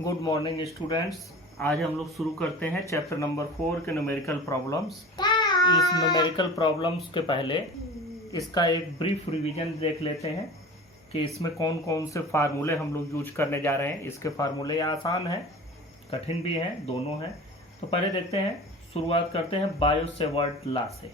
Good morning students. आज हम लोग शुरू करते हैं चैप्टर नंबर 4 के न्यूमेरिकल प्रॉब्लम्स। इस न्यूमेरिकल प्रॉब्लम्स के पहले इसका एक ब्रीफ रिवीजन देख लेते हैं कि इसमें कौन कौन से फार्मूले हम लोग यूज करने जा रहे हैं। इसके फार्मूले आसान हैं, कठिन भी हैं, दोनों हैं। तो पहले देखते हैं, शुरुआत करते हैं बायो-सेवर्ट लॉ से।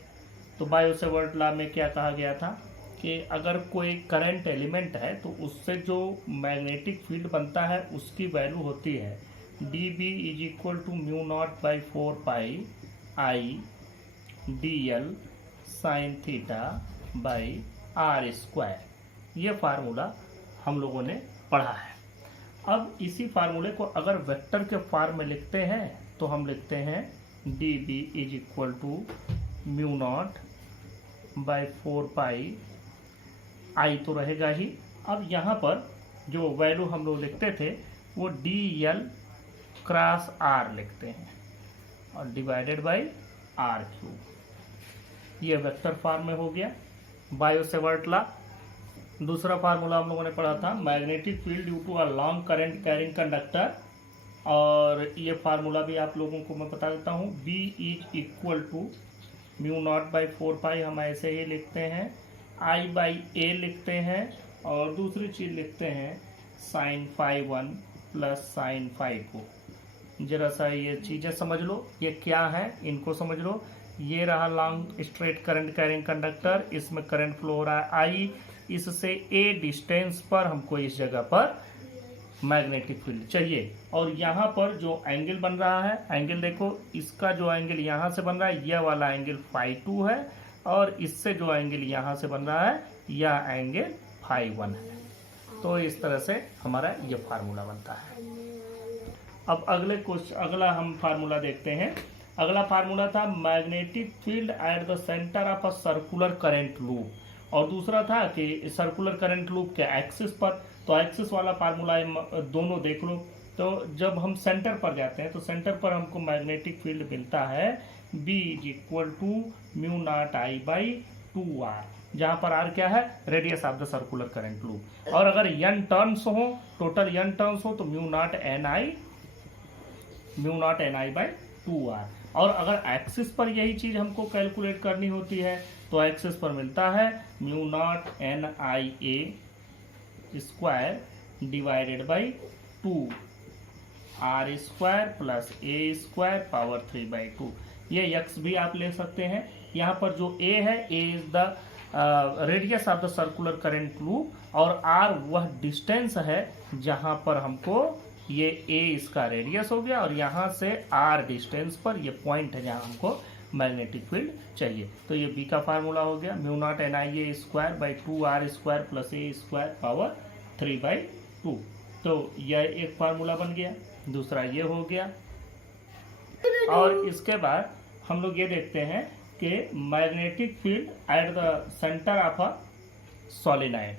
तो बायो-सेवर्ट लॉ में क्या कहा गया था कि अगर कोई करंट एलिमेंट है तो उससे जो मैग्नेटिक फील्ड बनता है उसकी वैल्यू होती है D B is equal to mu naught by 4 pi I D L sine theta by R square. ये फार्मूला हम लोगों ने पढ़ा है। अब इसी फार्मूले को अगर वेक्टर के फॉर्म में लिखते हैं तो हम लिखते हैं D B is equal to mu naught by 4 pi I तो रहेगा ही। अब यहाँ पर जो वैल्यू हम लोग लिखते थे वो डी एल क्रॉस आर लिखते हैं और डिवाइडेड बाई आर क्यूब। ये वेक्टर फॉर्म में हो गया बायो-सेवर्ट लॉ। दूसरा फार्मूला हम लोगों ने पढ़ा था magnetic field due to a long current carrying conductor, और ये फार्मूला भी आप लोगों को मैं बता देता हूँ। B is equal to mu naught by 4 pi हम ऐसे ही लिखते हैं, आई बाई ए लिखते हैं और दूसरी चीज़ लिखते हैं sine phi 1 plus sine phi 2। जरा सा ये चीज़ें समझ लो, ये क्या है इनको समझ लो। ये रहा long straight current carrying conductor, इसमें करंट फ्लो हो रहा है आई, इससे ए डिस्टेंस पर हमको इस जगह पर मैग्नेटिक फील्ड चाहिए। और यहाँ पर जो एंगल बन रहा है, एंगल देखो, इसका जो एंगल यहाँ से बन रहा है यह वाला एंगल फाई 2 है और इससे जो एंगल यहाँ से बन रहा है यह एंगल फाई 1 है। तो इस तरह से हमारा ये फार्मूला बनता है। अब अगला हम फार्मूला देखते हैं। अगला फार्मूला था magnetic field at the centre of a circular current loop, और दूसरा था कि सर्कुलर करंट लूप के एक्सिस पर। तो एक्सिस वाला फार्मूला दोनों देख लो। तो जब हम सेंटर पर जाते हैं तो सेंटर पर हमको मैग्नेटिक फील्ड मिलता है B is equal to mu naught I by 2 R, जहाँ पर आर क्या है, radius of the circular current loop. और अगर n टर्न्स हो, टोटल n टर्न्स हो, तो mu naught N I by 2 R. और अगर एक्सिस पर यही चीज हमको कैलकुलेट करनी होती है तो एक्सिस पर मिलता है mu naught N I A square divided by 2 R square plus A square power 3/2। ये यक्स भी आप ले सकते हैं। यहाँ पर जो ए है, a is the radius of the circular current loop और आर वह डिस्टेंस है जहाँ पर हमको ये ए इसका रेडियस हो गया और यहाँ से आर डिस्टेंस पर ये पॉइंट है जहाँ हमको मैग्नेटिक फील्ड चाहिए। तो ये बी का फार्मूला हो गया mu naught N I A square by 2 R square plus A square power 3/2। तो यह एक फार्मूला बन गया। दूसरा ये हो गया। और इसके बाद हम लोग ये देखते हैं कि magnetic field at the centre of a solenoid,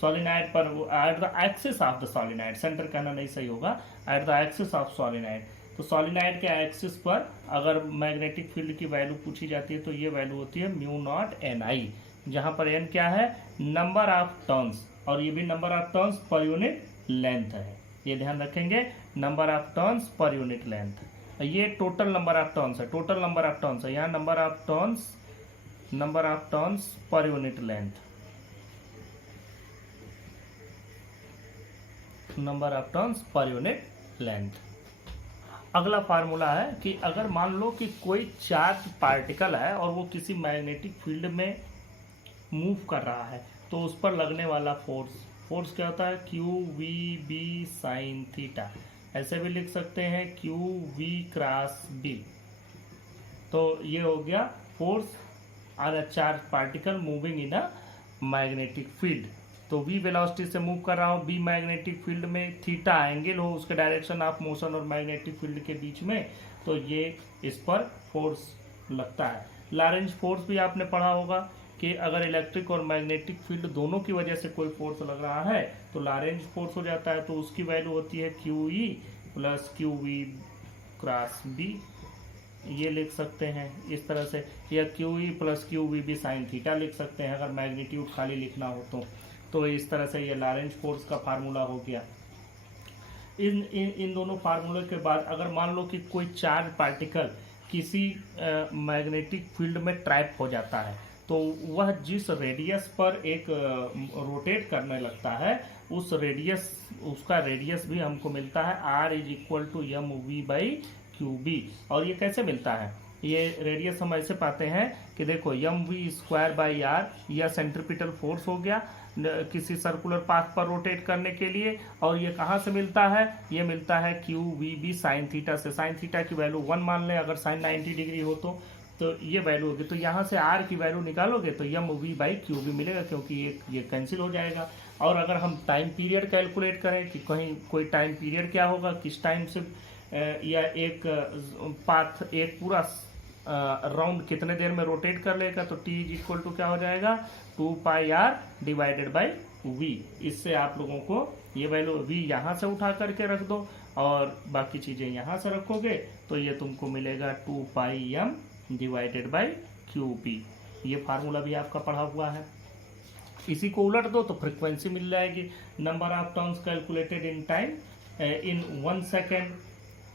solenoid पर at the axis of the solenoid, centre कहना नहीं सही होगा, at the axis of solenoid. तो सॉलिनॉइड के एक्सिस पर अगर मैग्नेटिक फील्ड की वैल्यू पूछी जाती है तो ये वैल्यू होती है म्यू नॉट एन आई, जहाँ पर एन क्या है, नंबर ऑफ टर्न्स, और ये भी number of turns per unit length है। ये ध्यान रखेंगे, number of turns per unit length. ये टोटल नंबर ऑफ टर्न्स है, टोटल नंबर ऑफ टर्न्स है। यहाँ number of turns per unit length, number of turns per unit length. अगला formula है कि अगर मान लो कि कोई चार्ज पार्टिकल है और वो किसी मैग्नेटिक फील्ड में मूव कर रहा है तो उस पर लगने वाला फोर्स क्या होता है, Q V B sine theta. ऐसे भी लिख सकते हैं क्यू वी क्रॉस बी। तो ये हो गया force on a charge particle moving in a magnetic field. तो v वेलोसिटी से मूव कर रहा हूँ, b मैग्नेटिक फील्ड में, थीटा एंगल हो उसके डायरेक्शन ऑफ मोशन और मैग्नेटिक फील्ड के बीच में, तो ये इस पर फोर्स लगता है। लॉरेंज फोर्स भी आपने पढ़ा होगा कि अगर इलेक्ट्रिक और मैग्नेटिक फील्ड दोनों की वजह से कोई फोर्स लग रहा है तो लॉरेंज फोर्स हो जाता है। तो उसकी वैल्यू होती है Q E plus Q V cross B. ये लिख सकते हैं इस तरह से, या Q E plus Q V B sine theta लिख सकते हैं अगर मैग्नीट्यूड खाली लिखना हो तो इस तरह से ये लॉरेंज फोर्स का फार्मूला हो गया। इन दोनों फार्मूले के बाद अगर मान लो कि कोई चार्ज पार्टिकल किसी मैग्नेटिक फील्ड में ट्रैप हो जाता है, तो वह जिस रेडियस पर एक रोटेट करने लगता है उस रेडियस, उसका रेडियस भी हमको मिलता है R=mv/qb। और ये कैसे मिलता है? ये रेडियस हम ऐसे पाते हैं कि देखो mv²/r यह सेंट्रीपिटल फोर्स हो गया किसी सर्कुलर पाथ पर रोटेट करने के लिए। और ये कहाँ से मिलता है? ये मिलता है QVB साइन थीटा से। साइन थीटा की वैल्यू 1 मान लें, अगर साइन 90 डिग्री हो तो ये वैल्यू होगी। तो यहाँ से R की वैल्यू निकालोगे तो mv/qb मिलेगा, क्योंकि ये कैंसिल हो जाएगा। और अगर हम टाइम पीरियड कैलकुलेट करें कि कहीं कोई टाइम पीरियड क्या होगा, किस टाइम से या एक पाथ एक पूरा राउंड कितने देर में रोटेट कर लेगा, तो T क्या हो जाएगा 2πr/v। इससे आप लोगों को ये वैल्यू v यहाँ से उठा करके रख दो और बाकी चीज़ें यहाँ से रखोगे तो ये तुमको मिलेगा 2πm/qb। ये फार्मूला भी आपका पढ़ा हुआ है। इसी को उलट दो तो फ्रीक्वेंसी मिल जाएगी, number of turns calculated in time in 1 second.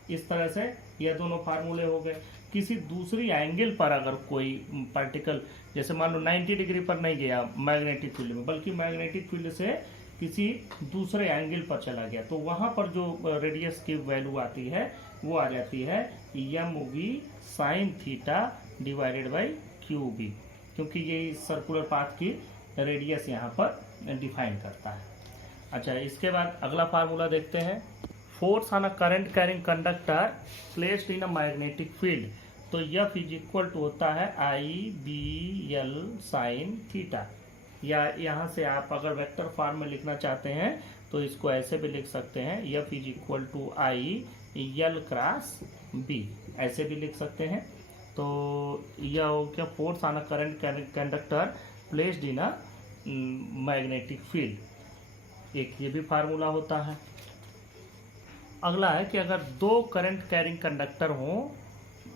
इस तरह से ये दोनों फार्मूले हो गए। किसी दूसरी एंगल पर अगर कोई पार्टिकल जैसे मान लो 90 डिग्री पर नहीं गया मैग्नेटिक फील्ड में, बल्कि मैग्नेटिक फील्ड से किसी दूसरे एंगल पर चला गया, तो वहाँ पर जो रेडियस की वैल्यू आती है वो आ जाती है mv/sin⁻⁻qb, क्योंकि ये सर्कुलर पाथ की रेडियस यहाँ पर डिफाइन करता है। अच्छा, इसके बाद अगला फार्मूला देखते हैं। Force on a current carrying conductor placed in a magnetic field. तो F होता है IBL साइन थीटा, या यहाँ से आप अगर वेक्टर फॉर्म में लिखना चाहते हैं तो इसको ऐसे भी लिख सकते हैं F IL क्रॉस B, ऐसे भी लिख सकते हैं। तो यह हो गया force on a current conductor placed in a magnetic field. एक ये भी फार्मूला होता है। अगला है कि अगर दो करंट कैरिंग कंडक्टर हों,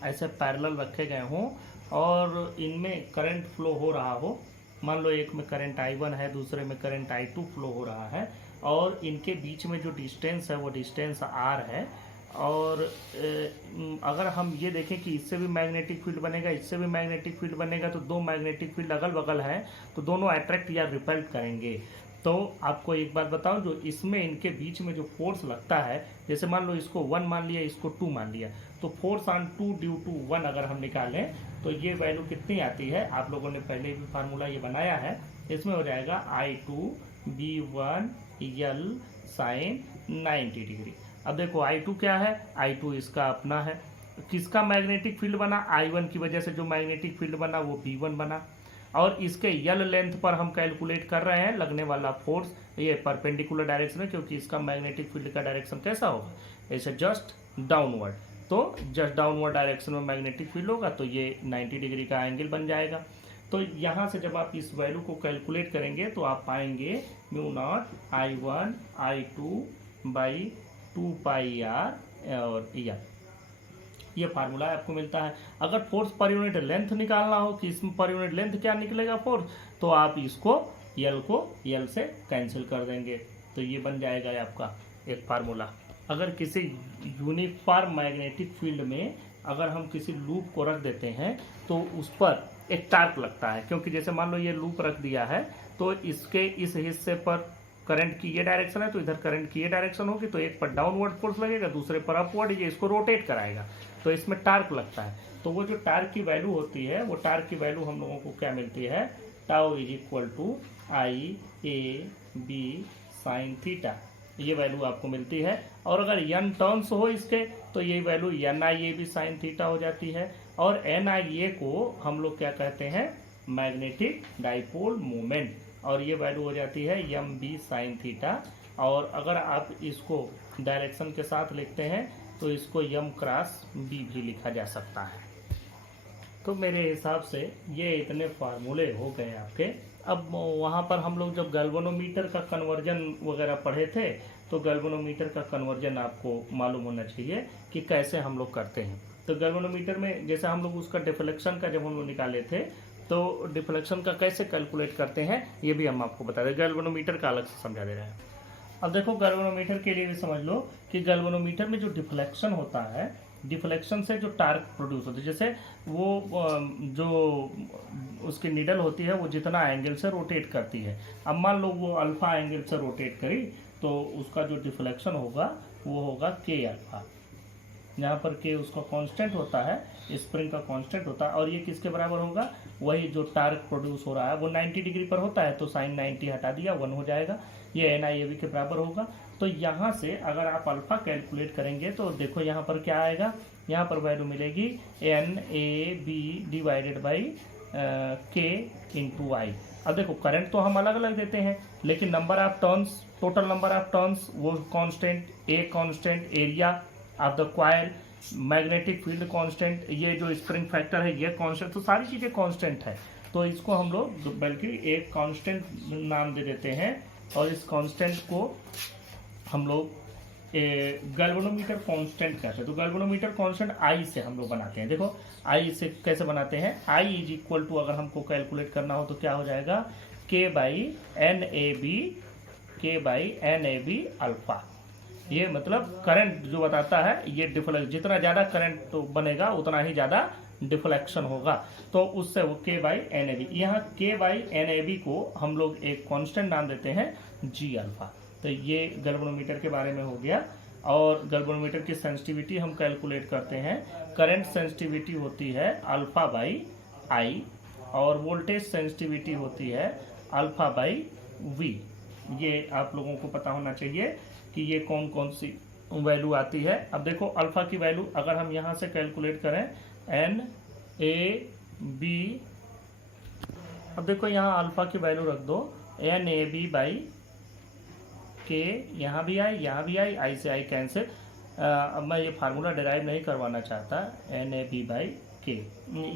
ऐसे पैरेलल रखे गए हों और इनमें करंट फ्लो हो रहा हो, मान लो एक में करंट I1 है, दूसरे में करंट I2 फ्लो हो रहा है, और इनके बीच में जो डिस्टेंस है वो डिस्टेंस R है। और अगर हम ये देखें कि इससे भी मैग्नेटिक फील्ड बनेगा, इससे भी मैग्नेटिक फील्ड बनेगा, तो दो मैग्नेटिक फील्ड अगल बगल हैं तो दोनों अट्रैक्ट या रिपल्ट करेंगे। तो आपको एक बात बताऊं, जो इसमें इनके बीच में जो फोर्स लगता है, जैसे मान लो इसको 1 मान लिया, इसको 2 मान लिया, तो फोर्स ऑन 2 ड्यू टू 1 अगर हम निकालें तो ये वैल्यू कितनी आती है? आप लोगों ने पहले भी फार्मूला ये बनाया है, इसमें हो जाएगा I2B1L साइन 90 डिग्री। अब देखो I2 क्या है? I2 इसका अपना है। किसका मैग्नेटिक फील्ड बना? I1 की वजह से जो मैग्नेटिक फील्ड बना वो B1 बना। और इसके यल लेंथ पर हम कैलकुलेट कर रहे हैं लगने वाला फोर्स, ये परपेंडिकुलर डायरेक्शन है, क्योंकि इसका मैग्नेटिक फील्ड का डायरेक्शन कैसा होगा? ऐसे जस्ट डाउनवर्ड। तो जस्ट डाउनवर्ड डायरेक्शन में मैग्नेटिक फील्ड होगा तो ये 90 डिग्री का एंगल बन जाएगा। तो यहाँ से जब आप इस वैल्यू को कैलकुलेट करेंगे तो आप पाएंगे μ0 I1 I2/2πr और ये फार्मूला आपको मिलता है। अगर फोर्स पर यूनिट लेंथ निकालना हो कि इसमें पर यूनिट लेंथ क्या निकलेगा फोर्स, तो आप इसको L से कैंसिल कर देंगे, तो ये बन जाएगा आपका एक फार्मूला। अगर किसी यूनिफॉर्म मैग्नेटिक फील्ड में अगर हम किसी लूप को रख देते हैं तो उस पर एक टार्क लगता है, क्योंकि जैसे मान लो ये लूप रख दिया है तो इसके इस हिस्से पर करंट की ये डायरेक्शन है, तो इधर करंट की ये डायरेक्शन होगी, तो एक पर डाउनवर्ड फोर्स लगेगा, दूसरे पर अपवर्ड, ये इसको रोटेट कराएगा, तो इसमें टार्क लगता है। तो वो जो टार्क की वैल्यू होती है, वो टार्क की वैल्यू हम लोगों को क्या मिलती है? τ=IAB साइन थीटा, ये वैल्यू आपको मिलती है। और अगर n टर्न्स हो इसके तो ये वैल्यू NIAB साइन थीटा हो जाती है। और NIA को हम लोग क्या कहते हैं? मैग्नेटिक डाइपोल मोमेंट, और ये वैल्यू हो जाती है MB साइन थीटा। और अगर आप इसको डायरेक्शन के साथ लिखते हैं तो इसको M क्रॉस B भी लिखा जा सकता है। तो मेरे हिसाब से ये इतने फार्मूले हो गए आपके। अब वहाँ पर हम लोग जब गैल्वेनोमीटर का कन्वर्जन वगैरह पढ़े थे तो गैल्वेनोमीटर का कन्वर्जन आपको मालूम होना चाहिए कि कैसे हम लोग करते हैं। तो गैल्वेनोमीटर में जैसे हम लोग उसका डिफ्लेक्शन का जब हम लोग निकाले थे तो डिफ्लेक्शन का कैसे कैलकुलेट करते हैं ये भी हम आपको बता दें, गैल्वेनोमीटर का अलग से समझा दे रहे हैं। अब देखो गैल्वेनोमीटर के लिए भी समझ लो कि गैल्वेनोमीटर में जो डिफ्लेक्शन होता है, डिफ्लेक्शन से जो टार्क प्रोड्यूस होता है, जैसे वो जो उसकी निडल होती है वो जितना एंगल से रोटेट करती है, अब मान लो वो अल्फा एंगल से रोटेट करी तो उसका जो डिफ्लेक्शन होगा वो होगा के अल्फा, यहाँ पर के उसका कांस्टेंट होता है, स्प्रिंग का कांस्टेंट होता है, और ये किसके बराबर होगा, वही जो टार्क प्रोड्यूस हो रहा है वो 90 डिग्री पर होता है तो साइन 90 हटा दिया 1 हो जाएगा, ये NIAB के बराबर होगा। तो यहाँ से अगर आप अल्फा कैलकुलेट करेंगे तो देखो यहाँ पर क्या आएगा, यहाँ पर वैल्यू मिलेगी NAB डिवाइडेड बाई के इंटू आई। अब देखो करंट तो हम अलग अलग देते हैं लेकिन number of turns, total number of turns वो constant, a constant, area of the coil, magnetic field constant, ये जो स्प्रिंग फैक्टर है ये कांस्टेंट, तो सारी चीज़ें कांस्टेंट है। तो इसको हम लोग बल्कि एक कांस्टेंट नाम दे देते हैं और इस कांस्टेंट को हम लोग गैल्वेनोमीटर कांस्टेंट कहते हैं। तो गैल्वेनोमीटर कांस्टेंट आई से हम लोग बनाते हैं। देखो आई से कैसे बनाते हैं, आई इज इक्वल टू अगर हमको कैलकुलेट करना हो तो क्या हो जाएगा, K by N A B alpha. ये मतलब करंट जो बताता है ये डिफ्लेक्शन, जितना ज़्यादा करंट तो बनेगा उतना ही ज़्यादा डिफ्लेक्शन होगा, तो उससे वो के बाई एन ए बी, यहाँ के बाई एन ए बी को हम लोग एक कांस्टेंट नाम देते हैं जी अल्फा। तो ये गैल्वेनोमीटर के बारे में हो गया। और गैल्वेनोमीटर की सेंसिटिविटी हम कैलकुलेट करते हैं, करंट सेंसिटिविटी होती है अल्फा बाई आई और वोल्टेज सेंसिटिविटी होती है अल्फा बाई वी। ये आप लोगों को पता होना चाहिए कि ये कौन कौन सी वैल्यू आती है। अब देखो अल्फा की वैल्यू अगर हम यहाँ से कैलकुलेट करें NAB, अब देखो यहाँ अल्फा की वैल्यू रख दो NAB बाई के, यहाँ भी आई, आई से आई कैंसिल। अब मैं ये फार्मूला डिराइव नहीं करवाना चाहता, NAB बाई के,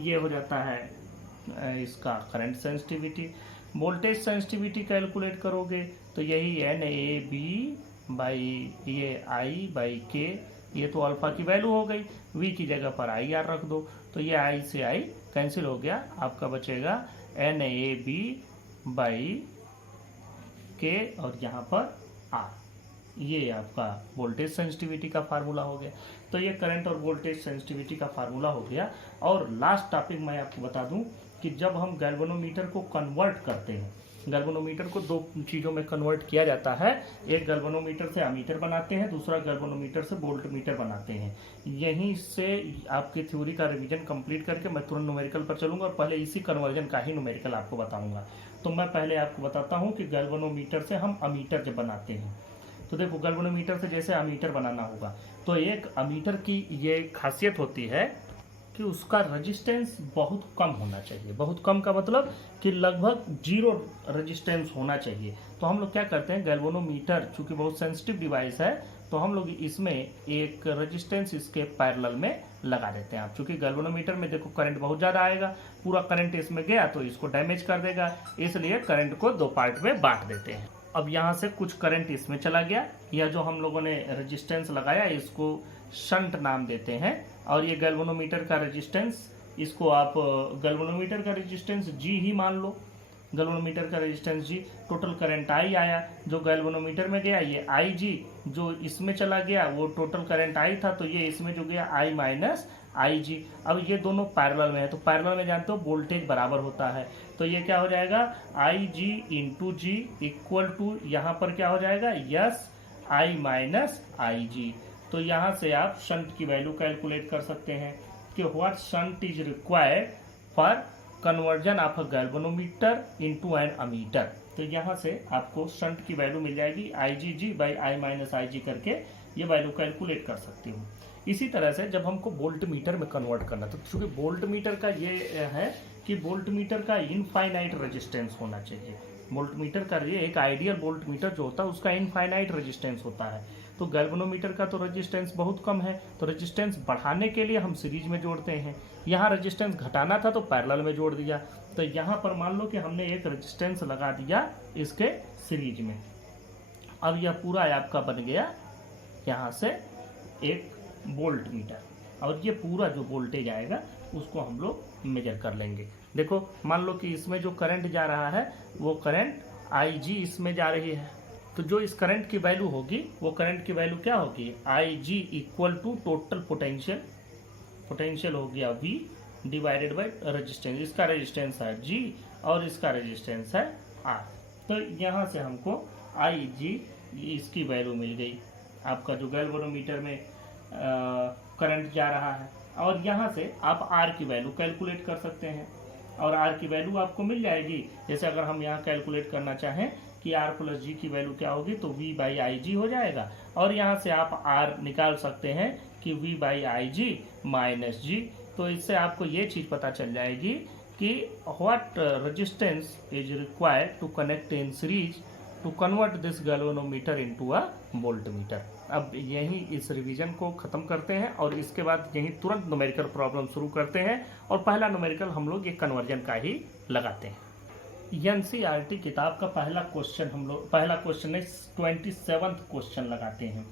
ये हो जाता है इसका current sensitivity. Voltage sensitivity calculate करोगे तो यही NAB बाई ये आई बाई के, ये तो अल्फा की वैल्यू हो गई, वी की जगह पर आई आर रख दो तो ये आई से आई कैंसिल हो गया, आपका बचेगा NAB बाई के और यहाँ पर आर। ये आपका वोल्टेज सेंसिटिविटी का फार्मूला हो गया। तो ये करंट और वोल्टेज सेंसिटिविटी का फार्मूला हो गया। और लास्ट टॉपिक मैं आपको बता दूं कि जब हम गैल्वेनोमीटर को कन्वर्ट करते हैं, गैल्वेनोमीटर को दो चीज़ों में कन्वर्ट किया जाता है, एक गैल्वेनोमीटर से अमीटर बनाते हैं, दूसरा गैल्वेनोमीटर से वोल्टमीटर बनाते हैं। यहीं से आपकी थ्योरी का रिवीजन कंप्लीट करके मैं तुरंत न्यूमेरिकल पर चलूंगा और पहले इसी कन्वर्जन का ही न्यूमेरिकल आपको बताऊंगा। तो मैं पहले आपको बताता हूँ कि गैल्वेनोमीटर से हम अमीटर जब बनाते हैं तो देखो गैल्वेनोमीटर से जैसे अमीटर बनाना होगा तो एक अमीटर की ये खासियत होती है कि उसका रेजिस्टेंस बहुत कम होना चाहिए। बहुत कम का मतलब कि लगभग 0 रेजिस्टेंस होना चाहिए। तो हम लोग क्या करते हैं, गैल्वेनोमीटर चूंकि बहुत सेंसिटिव डिवाइस है तो हम लोग इसमें एक रेजिस्टेंस इसके पैरेलल में लगा देते हैं। आप चूंकि गैल्वेनोमीटर में देखो करंट बहुत ज़्यादा आएगा, पूरा करंट इसमें गया तो इसको डैमेज कर देगा, इसलिए करंट को 2 पार्ट में बांट देते हैं। अब यहाँ से कुछ करंट इसमें चला गया, यह जो हम लोगों ने रेजिस्टेंस लगाया इसको शंट नाम देते हैं। और ये गैल्वेनोमीटर का रेजिस्टेंस, इसको आप गैल्वेनोमीटर का रेजिस्टेंस जी ही मान लो, गैल्वेनोमीटर का resistance G. Total current I आया जो गैल्वेनोमीटर में गया, ये आई जी जो इसमें चला गया, वो टोटल करंट आई था तो ये इसमें जो गया आई माइनस आई जी। अब ये दोनों पैरेलल में है तो पैरेलल में जानते हो वोल्टेज बराबर होता है, तो ये क्या हो जाएगा आई G into ji equal to यहाँ पर क्या हो जाएगा यस आई माइनस आई जी। तो यहाँ से आप शंट की वैल्यू कैलकुलेट कर सकते हैं कि what shunt is required for conversion of a galvanometer into an ammeter. तो यहाँ से आपको शंट की वैल्यू मिल जाएगी I ji ji by I minus I जी करके ये वैल्यू कैलकुलेट कर सकती हूँ। इसी तरह से जब हमको वोल्ट मीटर में कन्वर्ट करना तो चूंकि वोल्ट मीटर का ये है कि वोल्ट मीटर का इनफाइनाइट रेजिस्टेंस होना चाहिए। वोल्ट मीटर का ये एक आइडियल वोल्ट मीटर जो होता है उसका इनफाइनाइट रेजिस्टेंस होता है। तो गैल्वेनोमीटर का तो रेजिस्टेंस बहुत कम है, तो रेजिस्टेंस बढ़ाने के लिए हम सीरीज में जोड़ते हैं। यहाँ रेजिस्टेंस घटाना था तो पैरेलल में जोड़ दिया। तो यहाँ पर मान लो कि हमने एक रेजिस्टेंस लगा दिया इसके सीरीज में। अब यह पूरा आपका बन गया यहाँ से एक वोल्ट मीटर, और ये पूरा जो वोल्टेज आएगा उसको हम लोग मेजर कर लेंगे। देखो मान लो कि इसमें जो करंट जा रहा है वो करंट आई जी इसमें जा रही है, तो जो इस करंट की वैल्यू होगी वो करंट की वैल्यू क्या होगी, I G equal to total potential, potential हो गया V डिवाइडेड बाई रेजिस्टेंस। इसका रेजिस्टेंस है G और इसका रेजिस्टेंस है R। तो यहाँ से हमको आई जी इसकी वैल्यू मिल गई, आपका जो गैल्वेनोमीटर में करंट जा रहा है। और यहाँ से आप R की वैल्यू कैलकुलेट कर सकते हैं और R की वैल्यू आपको मिल जाएगी। जैसे अगर हम यहाँ कैलकुलेट करना चाहें कि R प्लस जी की वैल्यू क्या होगी तो V बाई आई जी हो जाएगा। और यहाँ से आप R निकाल सकते हैं कि V by I G minus G. तो इससे आपको ये चीज़ पता चल जाएगी कि what resistance is required to connect in series to convert this galvanometer into a voltmeter. अब यहीं इस रिवीजन को ख़त्म करते हैं और इसके बाद यहीं तुरंत न्यूमेरिकल प्रॉब्लम शुरू करते हैं। और पहला न्यूमेरिकल हम लोग ये कन्वर्जन का ही लगाते हैं। एनसीईआरटी किताब का पहला क्वेश्चन हम लोग, पहला क्वेश्चन है 27वां क्वेश्चन लगाते हैं।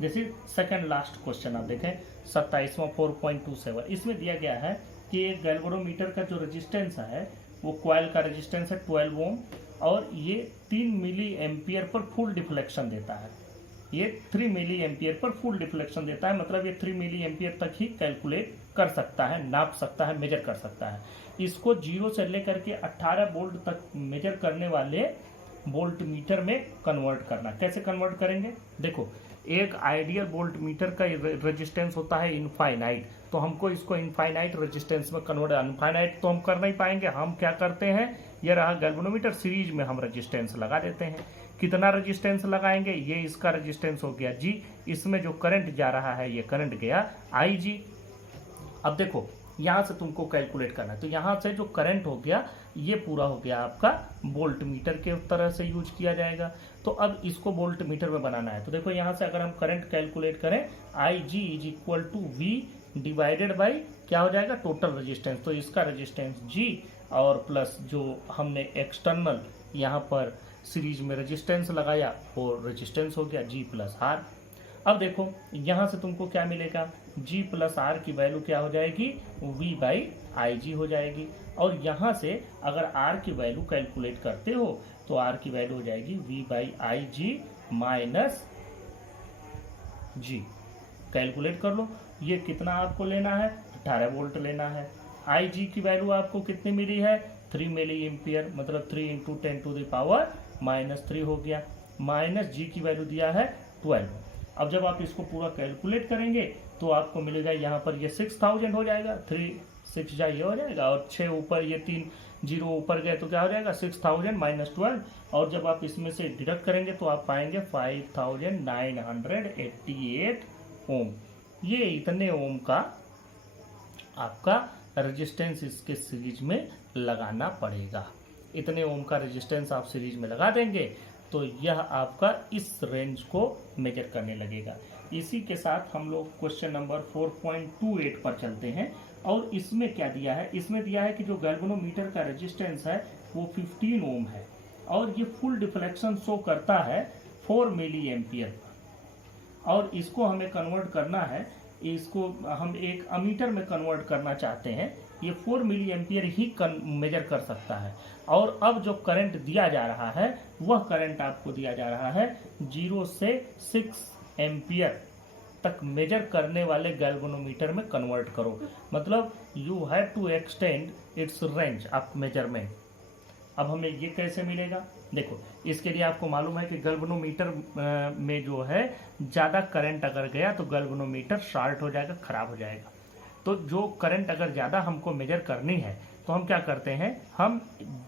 जैसे सेकंड लास्ट क्वेश्चन आप देखें 27वां 4.27। इसमें दिया गया है कि एक गैल्वेनोमीटर का जो रेजिस्टेंस है वो कॉइल का रेजिस्टेंस है 12 ओम और ये 3 milli ampere per full deflection देता है। ये 3 milli ampere per full deflection देता है, मतलब ये 3 मिली एम्पियर तक ही कैलकुलेट कर सकता है, नाप सकता है, मेजर कर सकता है। इसको 0 से लेकर के 18 वोल्ट तक मेजर करने वाले वोल्ट मीटर में कन्वर्ट करना। कैसे कन्वर्ट करेंगे, देखो एक आइडियल वोल्ट मीटर का रेजिस्टेंस होता है इनफाइनाइट, तो हमको इसको इनफाइनाइट रेजिस्टेंस में कन्वर्ट, इनफाइनाइट तो हम कर नहीं पाएंगे। हम क्या करते हैं, ये रहा गैल्वेनोमीटर, सीरीज में हम रेजिस्टेंस लगा देते हैं। कितना रेजिस्टेंस लगाएंगे, ये इसका रेजिस्टेंस हो गया जी, इसमें जो करंट जा रहा है ये करंट गया आई जी। अब देखो यहाँ से तुमको कैलकुलेट करना है, तो यहाँ से जो करंट हो गया ये पूरा हो गया आपका वोल्ट मीटर के तरह से यूज किया जाएगा। तो अब इसको वोल्ट मीटर में बनाना है, तो देखो यहाँ से अगर हम करंट कैलकुलेट करें I G is equal to V divided by क्या हो जाएगा टोटल रेजिस्टेंस, तो इसका रेजिस्टेंस जी और प्लस जो हमने एक्सटर्नल यहाँ पर सीरीज में रेजिस्टेंस लगाया वो रेजिस्टेंस हो गया जी प्लस आर। अब देखो यहाँ से तुमको क्या मिलेगा, G प्लस आर की वैल्यू क्या हो जाएगी, V बाई आई जी हो जाएगी। और यहाँ से अगर R की वैल्यू कैलकुलेट करते हो तो R की वैल्यू हो जाएगी V by I G minus G. Calculate कर लो, ये कितना आपको लेना है, 18 वोल्ट लेना है। आई जी की वैल्यू आपको कितनी मिली है, 3 मिली एम्पियर, मतलब 3 इंटू 10 टू द पावर -3 हो गया, माइनस जी की वैल्यू दिया है 12। अब जब आप इसको पूरा कैलकुलेट करेंगे तो आपको मिलेगा यहाँ पर ये 6000 हो जाएगा, 3 6 जा ये हो जाएगा और 6 ऊपर ये 3 जीरो ऊपर गए तो क्या हो जाएगा 6000 माइनस 12। और जब आप इसमें से डिडक्ट करेंगे तो आप पाएंगे 5988 ओम। ये इतने ओम का आपका रेजिस्टेंस इसके सीरीज में लगाना पड़ेगा। इतने ओम का रेजिस्टेंस आप सीरीज में लगा देंगे तो यह आपका इस रेंज को मेजर करने लगेगा। इसी के साथ हम लोग क्वेश्चन नंबर 4.28 पर चलते हैं। और इसमें क्या दिया है, इसमें दिया है कि जो गैल्वेनोमीटर का रेजिस्टेंस है वो 15 ओम है और ये फुल डिफ्लेक्शन शो करता है 4 मिली एम्पियर और इसको हमें कन्वर्ट करना है, इसको हम एक अमीटर में कन्वर्ट करना चाहते हैं। ये 4 मिली एम्पियर ही मेजर कर सकता है। और अब जो करंट दिया जा रहा है वह करंट आपको दिया जा रहा है 0 से 6 एम्पियर तक मेजर करने वाले गैल्वेनोमीटर में कन्वर्ट करो, मतलब you have to extend its range of measurement. अब हमें ये कैसे मिलेगा, देखो इसके लिए आपको मालूम है कि गैल्वेनोमीटर में जो है ज़्यादा करंट अगर गया तो गैल्वेनोमीटर शॉर्ट हो जाएगा, खराब हो जाएगा। तो जो करंट अगर ज़्यादा हमको मेजर करनी है तो हम क्या करते हैं, हम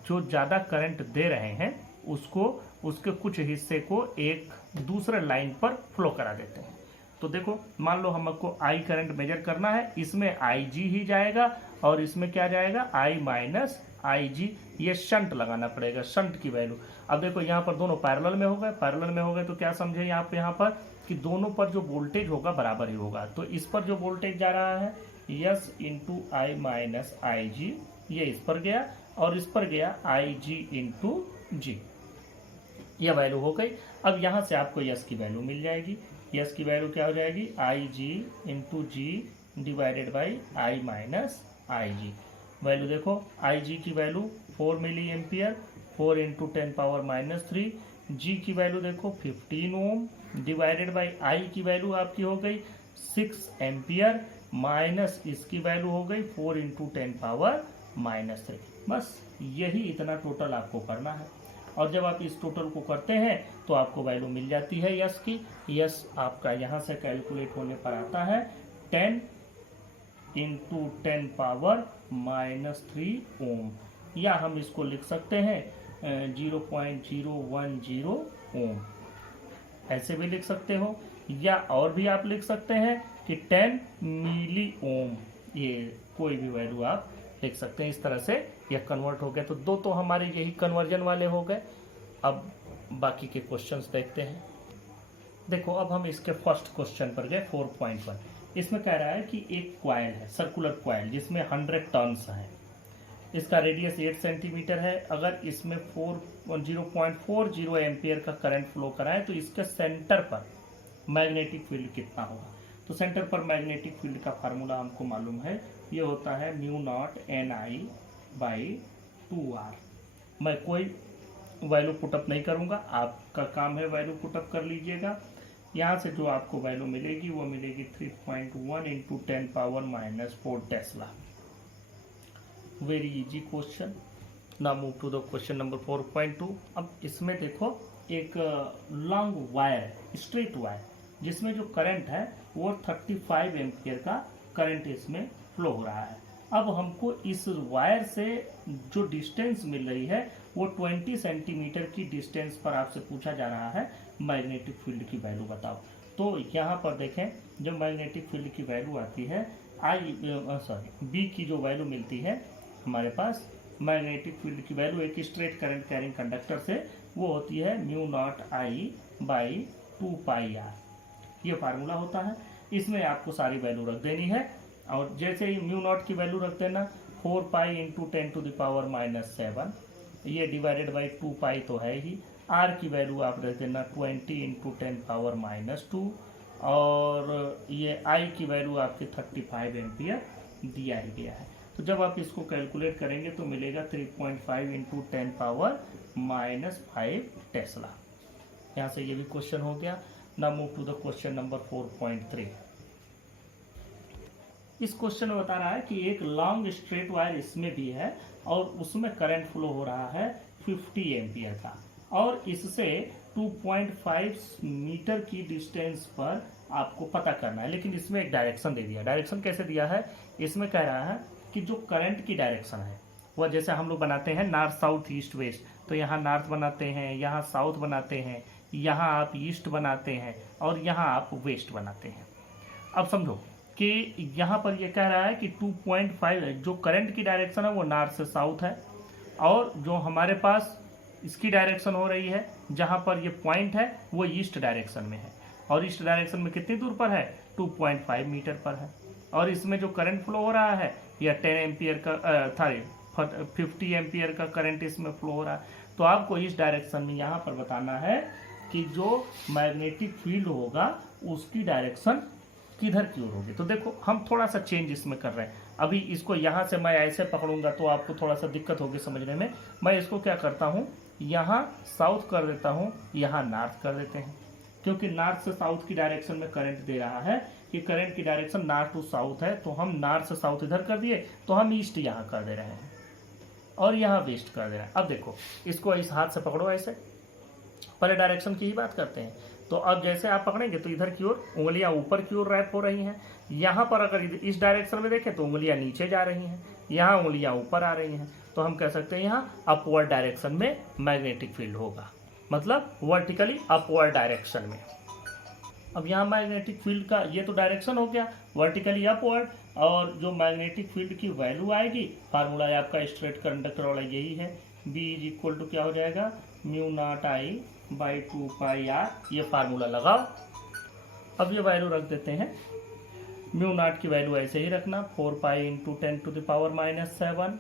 जो ज़्यादा करंट दे रहे हैं उसको उसके कुछ हिस्से को एक दूसरे लाइन पर फ्लो करा देते हैं। तो देखो मान लो हमको आई करंट मेजर करना है, इसमें आई जी ही जाएगा और इसमें क्या जाएगा आई माइनस आई जी। ये शंट लगाना पड़ेगा, शंट की वैल्यू। अब देखो यहाँ पर दोनों पैरेलल में हो गए, पैरेलल में हो गए तो क्या समझे यहाँ पर कि दोनों पर जो वोल्टेज होगा बराबर ही होगा। तो इस पर जो वोल्टेज जा रहा है yes into I minus I जी, ये इस पर गया और इस पर गया आई जी इंटू जी, यह वैल्यू हो गई। अब यहाँ से आपको यस की वैल्यू मिल जाएगी। यस की वैल्यू क्या हो जाएगी, I G into G divided by I minus I G. Value देखो आई जी की value 4 milli ampere, 4 into 10 power -3, G की वैल्यू देखो 15 ओम डिवाइडेड बाई आई की वैल्यू आपकी हो गई 6 एम्पियर माइनस इसकी वैल्यू हो गई 4 इंटू 10⁻³ बस यही इतना टोटल आपको करना है। और जब आप इस टोटल को करते हैं तो आपको वैल्यू मिल जाती है यस की। यस आपका यहाँ से कैलकुलेट होने पर आता है 10 इंटू 10⁻³ ओम, या हम इसको लिख सकते हैं 0.010 ओम, ऐसे भी लिख सकते हो, या और भी आप लिख सकते हैं कि 10 मिली ओम, ये कोई भी वैल्यू आप लिख सकते हैं। इस तरह से यह कन्वर्ट हो गया। तो दो तो हमारे यही कन्वर्जन वाले हो गए। अब बाकी के क्वेश्चंस देखते हैं। देखो अब हम इसके फर्स्ट क्वेश्चन पर गए 4.1। इसमें कह रहा है कि एक क्वाइल है, सर्कुलर क्वाइल, जिसमें 100 टर्न्स हैं। इसका रेडियस 8 सेंटीमीटर है। अगर इसमें 0.40 एम्पियर का करंट फ्लो कराए तो इसके सेंटर पर मैग्नेटिक फील्ड कितना होगा। तो सेंटर पर मैग्नेटिक फील्ड का फार्मूला हमको मालूम है, ये होता है μ0Ni/2r। मैं कोई वैल्यू पुटअप नहीं करूंगा, आपका काम है वैल्यू पुटअप कर लीजिएगा। यहाँ से जो आपको वैल्यू मिलेगी वो मिलेगी 3.1 into 10⁻⁻4 tesla. Very easy question. Now move to the question number 4.2। अब इसमें देखो एक लॉन्ग वायर, स्ट्रेट वायर, जिसमें जो करंट है वो 35 एम्पियर का करंट इसमें फ्लो हो रहा है। अब हमको इस वायर से जो डिस्टेंस मिल रही है वो 20 सेंटीमीटर की डिस्टेंस पर आपसे पूछा जा रहा है मैग्नेटिक फील्ड की वैल्यू बताओ। तो यहाँ पर देखें जो मैग्नेटिक फील्ड की वैल्यू आती है बी की जो वैल्यू मिलती है हमारे पास मैग्नेटिक फील्ड की वैल्यू एक स्ट्रेट करंट कैरिंग कंडक्टर से, वो होती है μ0I/2πr। ये फार्मूला होता है। इसमें आपको सारी वैल्यू रख देनी है, और जैसे ही μ0 की वैल्यू रख देना 4π इंटू 10⁻⁻7, ये डिवाइडेड बाई 2π तो है ही। r की वैल्यू आप रख देना 20 इंटू 10⁻⁻2, और ये i की वैल्यू आपकी 35 एम्पियर दिया ही गया है। तो जब आप इसको कैलकुलेट करेंगे तो मिलेगा 3.5 इंटू 10⁻⁻5 टेस्ला। यहाँ से ये भी क्वेश्चन हो गया। Now move to the question number 4.3। इस क्वेश्चन में बता रहा है कि एक लॉन्ग स्ट्रेट वायर इसमें भी है और उसमें करंट फ्लो हो रहा है 50 एम्पियर का, और इससे 2.5 मीटर की डिस्टेंस पर आपको पता करना है। लेकिन इसमें एक डायरेक्शन दे दिया। डायरेक्शन कैसे दिया है, इसमें कह रहा है कि जो करंट की डायरेक्शन है वह जैसे हम लोग बनाते हैं नॉर्थ साउथ ईस्ट वेस्ट, तो यहाँ नॉर्थ बनाते हैं, यहाँ साउथ बनाते हैं, यहाँ आप ईस्ट बनाते हैं, और यहाँ आप वेस्ट बनाते हैं। अब समझो कि यहाँ पर ये कह रहा है कि 2.5 जो करंट की डायरेक्शन है वो नॉर्थ से साउथ है, और जो हमारे पास इसकी डायरेक्शन हो रही है जहाँ पर ये पॉइंट है वो ईस्ट डायरेक्शन में है, और ईस्ट डायरेक्शन में कितनी दूर पर है 2.5 मीटर पर है। और इसमें जो करंट फ्लो हो रहा है या 10 एम्पियर का 50 एम्पियर का करंट इसमें फ्लो हो रहा है। तो आपको इस डायरेक्शन में यहाँ पर बताना है कि जो मैग्नेटिक फील्ड होगा उसकी डायरेक्शन किधर की ओर होगी। तो देखो हम थोड़ा सा चेंज इसमें कर रहे हैं। अभी इसको यहाँ से मैं ऐसे पकड़ूंगा तो आपको थोड़ा सा दिक्कत होगी समझने में। मैं इसको क्या करता हूँ, यहाँ साउथ कर देता हूँ, यहाँ नॉर्थ कर देते हैं, क्योंकि नॉर्थ से साउथ की डायरेक्शन में करंट दे रहा है कि करंट की डायरेक्शन नॉर्थ टू साउथ है। तो हम नॉर्थ से साउथ इधर कर दिए, तो हम ईस्ट यहाँ कर दे रहे हैं, और यहाँ वेस्ट कर दे रहे हैं। अब देखो इसको इस हाथ से पकड़ो ऐसे, पहले डायरेक्शन की ही बात करते हैं। तो अब जैसे आप पकड़ेंगे तो इधर की ओर उंगलियां ऊपर की ओर रैप हो रही हैं। यहाँ पर अगर इस डायरेक्शन में देखें तो उंगलियां नीचे जा रही हैं, यहाँ उंगलियां ऊपर आ रही हैं। तो हम कह सकते हैं यहाँ अपवर्ड डायरेक्शन में मैग्नेटिक फील्ड होगा, मतलब वर्टिकली अपवर्ड डायरेक्शन में। अब यहाँ मैग्नेटिक फील्ड का ये तो डायरेक्शन हो गया वर्टिकली अपवर्ड, और जो मैग्नेटिक फील्ड की वैल्यू आएगी, फार्मूला है आपका स्ट्रेट कंडक्टर वाला यही है, B इक्वल टू क्या हो जाएगा μ0I/2πr। ये फार्मूला लगाओ। अब ये वैल्यू रख देते हैं। μ0 की वैल्यू ऐसे ही रखना 4π इंटू 10⁻⁻7।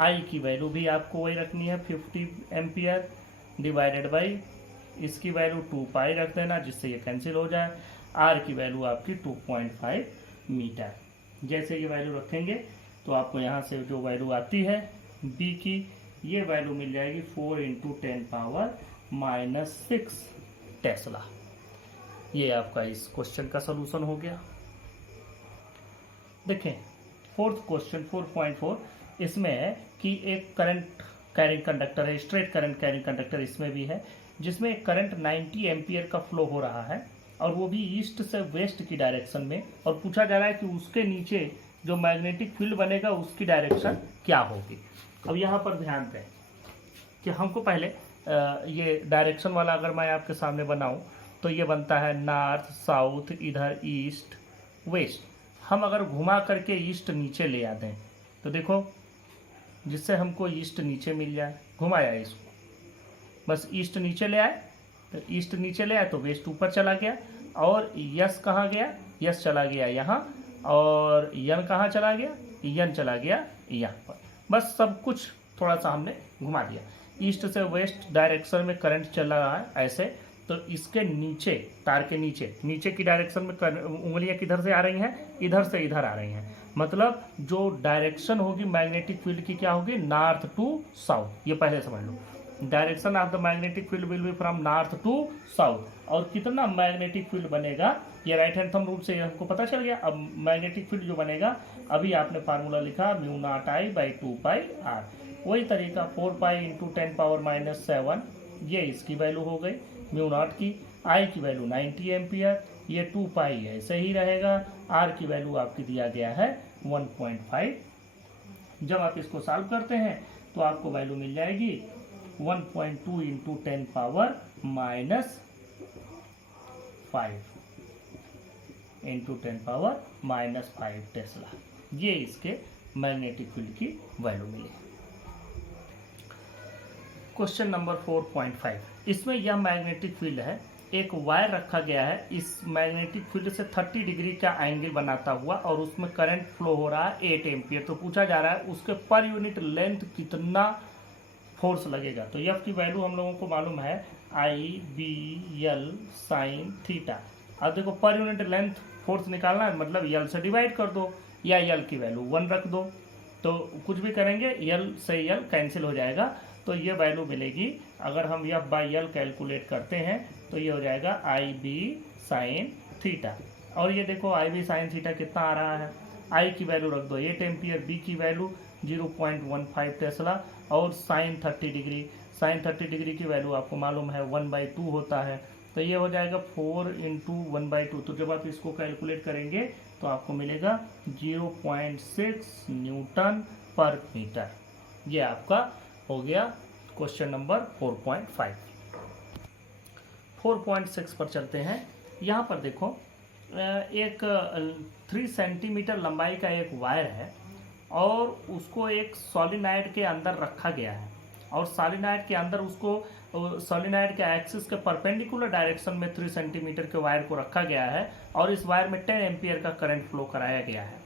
I की वैल्यू भी आपको वही रखनी है 50 एम्पियर डिवाइडेड बाई इसकी वैल्यू 2π रख देना, जिससे ये कैंसिल हो जाए। R की वैल्यू आपकी 2.5 मीटर। जैसे ये वैल्यू रखेंगे तो आपको यहाँ से जो वैल्यू आती है B की, ये वैल्यू मिल जाएगी 4 इंटू 10⁻⁻⁴ -6 टेस्ला। ये आपका इस क्वेश्चन का सलूशन हो गया। देखें फोर्थ क्वेश्चन 4.4, इसमें है कि एक करंट कैरिंग कंडक्टर है, स्ट्रेट करंट कैरिंग कंडक्टर इसमें भी है, जिसमें एक करंट 90 एम्पियर का फ्लो हो रहा है और वो भी ईस्ट से वेस्ट की डायरेक्शन में, और पूछा जा रहा है कि उसके नीचे जो मैग्नेटिक फील्ड बनेगा उसकी डायरेक्शन क्या होगी। अब यहाँ पर ध्यान दें कि हमको पहले ये डायरेक्शन वाला अगर मैं आपके सामने बनाऊं तो ये बनता है नॉर्थ साउथ, इधर ईस्ट वेस्ट। हम अगर घुमा करके ईस्ट नीचे ले आते हैं तो देखो, जिससे हमको ईस्ट नीचे मिल जाए, घुमाया इसको, बस ईस्ट नीचे ले आए तो ईस्ट नीचे ले आए तो वेस्ट ऊपर चला गया, और यस कहाँ गया, यस चला गया यहाँ, और यन कहाँ चला गया, यन चला गया यहाँ पर। बस सब कुछ थोड़ा सा हमने घुमा दिया। ईस्ट से वेस्ट डायरेक्शन में करंट चल रहा है ऐसे, तो इसके नीचे, तार के नीचे, नीचे की डायरेक्शन में उंगलियां किधर से आ रही हैं, इधर से इधर आ रही हैं। मतलब जो डायरेक्शन होगी मैग्नेटिक फील्ड की क्या होगी, नॉर्थ टू साउथ। ये पहले समझ लो, direction of the magnetic field will be from north to south. और कितना मैग्नेटिक फील्ड बनेगा, ये राइट हैंड थंब रूल से हमको पता चल गया। अब मैग्नेटिक फील्ड जो बनेगा, अभी आपने फार्मूला लिखा μ0I/2πr, वही तरीका 4π × 10⁻⁻⁷, ये इसकी वैल्यू हो गई μ0 की, I की वैल्यू 90 एम्पियर, ये 2π ऐसे ही रहेगा, R की वैल्यू आपकी दिया गया है 1.5। जब आप इसको सॉल्व करते हैं तो आपको वैल्यू मिल जाएगी 1.2 × 10⁻⁻5 × 10⁻⁻5 टेस्ला। ये इसके मैग्नेटिक फील्ड की वैल्यू मिली। क्वेश्चन नंबर 4.5, इसमें यह मैग्नेटिक फील्ड है, एक वायर रखा गया है, इस मैग्नेटिक फील्ड से 30 डिग्री का एंगल बनाता हुआ, और उसमें करंट फ्लो हो रहा है 8 एम्पियर। तो पूछा जा रहा है उसके पर यूनिट लेंथ कितना फोर्स लगेगा। तो एफ की वैल्यू हम लोगों को मालूम है IBL sin थीटा। अब देखो पर यूनिट लेंथ फोर्स निकालना है, मतलब यल से डिवाइड कर दो, या यल की वैल्यू 1 रख दो, तो कुछ भी करेंगे यल से यल कैंसिल हो जाएगा, तो ये वैल्यू मिलेगी। अगर हम F/L कैलकुलेट करते हैं तो ये हो जाएगा IB sin थीटा। और ये देखो IB sin थीटा कितना आ रहा है, I की वैल्यू रख दो 8 एम्पियर, B की वैल्यू 0.15 टेस्ला, और sin 30 डिग्री, sin 30 डिग्री की वैल्यू आपको मालूम है 1/2 होता है, तो ये हो जाएगा 4 × 1/2। तो जब आप इसको कैलकुलेट करेंगे तो आपको मिलेगा 0.6 न्यूटन पर मीटर। ये आपका हो गया क्वेश्चन नंबर 4.5। 4.6 पर चलते हैं। यहाँ पर देखो एक 3 सेंटीमीटर लंबाई का एक वायर है, और उसको एक सॉलिनॉइड के अंदर रखा गया है, और सॉलिनॉइड के अंदर उसको सॉलिनॉइड के एक्सिस के परपेंडिकुलर डायरेक्शन में 3 सेंटीमीटर के वायर को रखा गया है, और इस वायर में 10 एम्पियर का करंट फ्लो कराया गया है।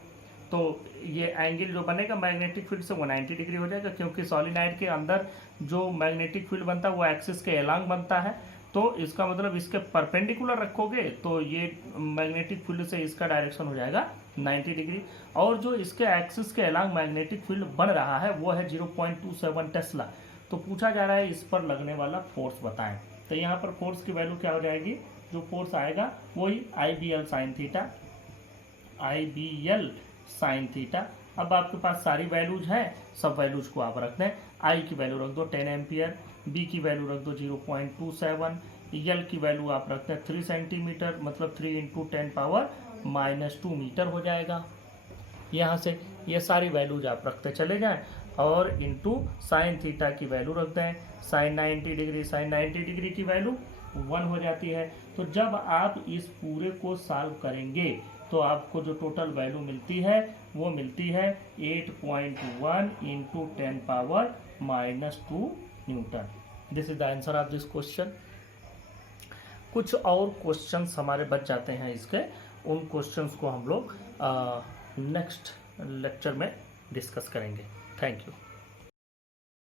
तो ये एंगल जो बनेगा मैग्नेटिक फील्ड से वो 90 डिग्री हो जाएगा, क्योंकि सॉलिनॉइड के अंदर जो मैग्नेटिक फील्ड बनता है वो एक्सिस के अलोंग बनता है। तो इसका मतलब इसके परपेंडिकुलर रखोगे तो ये मैग्नेटिक फील्ड से इसका डायरेक्शन हो जाएगा 90 डिग्री, और जो इसके एक्सिस के अलोंग मैग्नेटिक फील्ड बन रहा है वो है 0.27 टेस्ला। तो पूछा जा रहा है इस पर लगने वाला फोर्स बताएं। तो यहाँ पर फोर्स की वैल्यू क्या हो जाएगी, जो फोर्स आएगा वही IBL sin theta, IBL sin theta. अब आपके पास सारी वैल्यूज हैं, सब वैल्यूज को आप रख दें। I की वैल्यू रख दो 10 एम्पियर, B की वैल्यू रख दो 0.27, L की वैल्यू आप रखते हैं 3 सेंटीमीटर, मतलब 3 × 10⁻⁻2 मीटर हो जाएगा। यहाँ से ये सारी वैल्यूज आप रखते चले जाएं, और इंटू साइन थीटा की वैल्यू रख दें, साइन 90 डिग्री, साइन 90 डिग्री की वैल्यू 1 हो जाती है। तो जब आप इस पूरे को सॉल्व करेंगे तो आपको जो टोटल वैल्यू मिलती है वो मिलती है 8.1 × 10⁻⁻2 Newton. This is the answer of this question. कुछ और क्वेश्चंस हमारे बच जाते हैं इसके, उन क्वेश्चंस को हम लोग नेक्स्ट लेक्चर में डिस्कस करेंगे। Thank you.